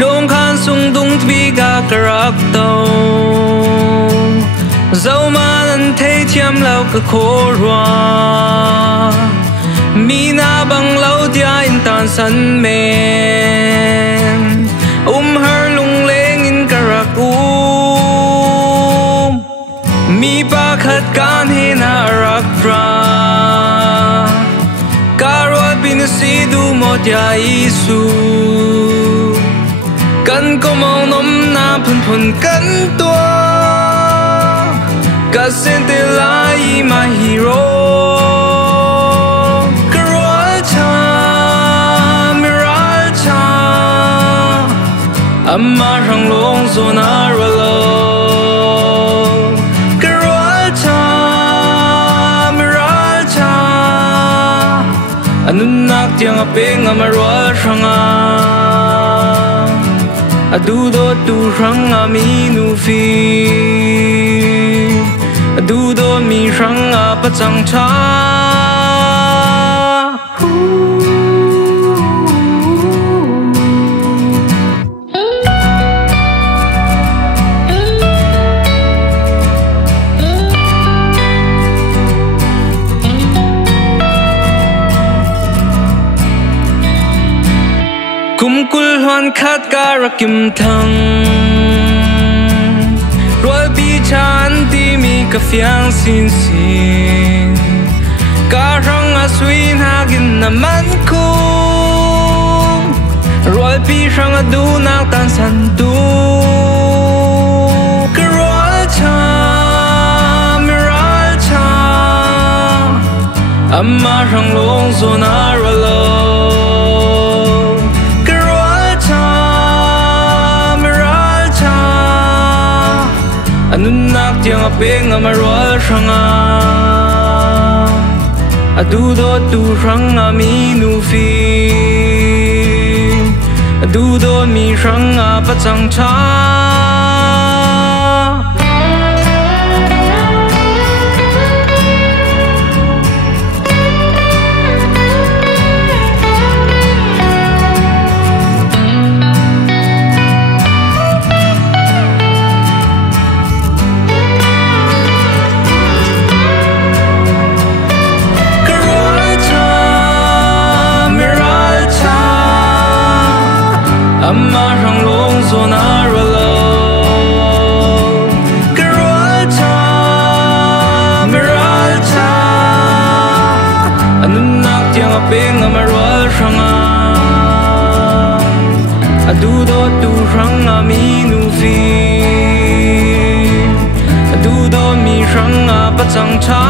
lông khan sung dung tvi ga karak tàu zawn an theithiam lau ka khuaruah mi na bang lau tiah in tan san men Umhar lawnglawng in karak mi pakhat kan hina rak pra karwa pinasidu mo Khuaitizuu kan ko mau nom na phunphun kan tuah kasente lai ma hero raltha raltha amma hngakchiat zawn ralo nunnak tiang apeng amarual rangah adudo tu rangah mi nufi adudo mi rangah pachang cha kumkul hoan khat karakim thang Rual bi chan ti mi ka fiang sin sin karang aswin hagin naman ko Rual bi rang adu nak tan san tu raltha raltha amma hngakchiat zawn ralo nunnak tiang apeng amarual rangah adudo tu rangah mi nufi adudo mi rangah pachang cha amma hngakchiat zawn ralo raltha raltha nunnak tiang apeng amarual rangah adudo tu rangah mi nufi adudo mi rangah pachang cha